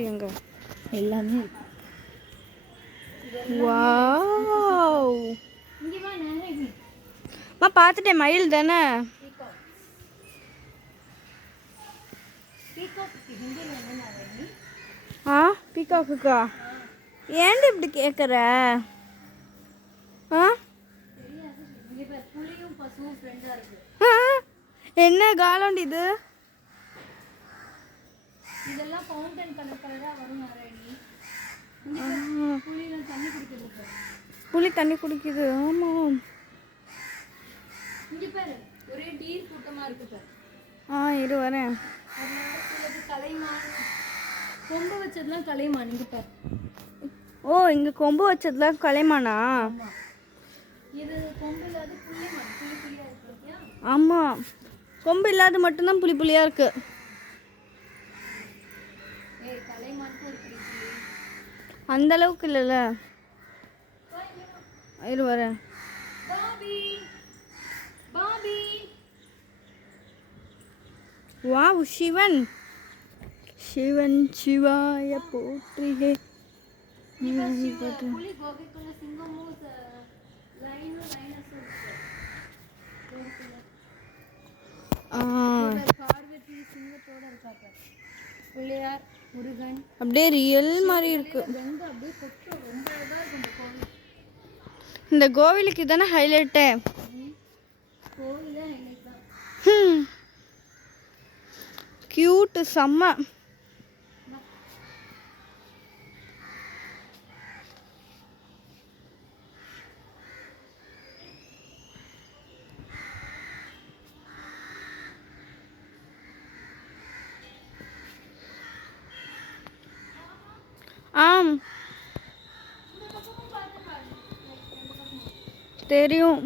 எங்க எல்லாமே வாவ் மா பார்த்துட்டேன் மயில் தானே ஆ பீகாக்குக்கா ஏன்டி இப்படி கேட்குற ஆ என்ன காலண்டி இது இதெல்லாம் ஃபவுண்டன் கலரா வரும் நாராயணி. புலிலாம் தண்ணி குடிக்குது. புலி தண்ணி குடிக்குது. ஆமாம். இங்க பாரு ஒரே டீர் கூட்டமா இருக்கு பாரு. இரு வரேன். கலைமான் கொம்பு வச்சதெல்லாம் கலைமான் இங்க பாரு. ஓ இங்க கொம்பு வச்சதெல்லாம் கலைமானா? இது கொம்பு இல்லாத புலிமான். புலி புலியா இருக்கு. ஆமா கொம்பு இல்லாத மட்டும்தான் புலி புலியா இருக்கு. அந்த அளவுக்கு இல்லைல்ல. இரு வரேன். வாவ் சிவன் சிவன் சிவாய போற்றியே. பிள்ளையார் முருகன் அப்படியே ரியல் மாதிரி இருக்கு. இந்த கோவிலுக்கு தானே ஹைலைட்டு. கியூட் செம்ம. ஆம் தெரியும்.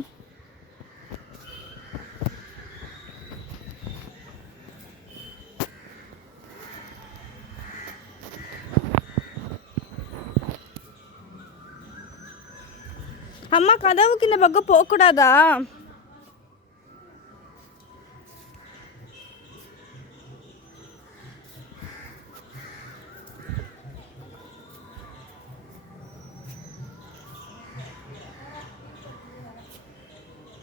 அம்மா கதவுக்கு இந்த பக்கம் போகக்கூடாதா?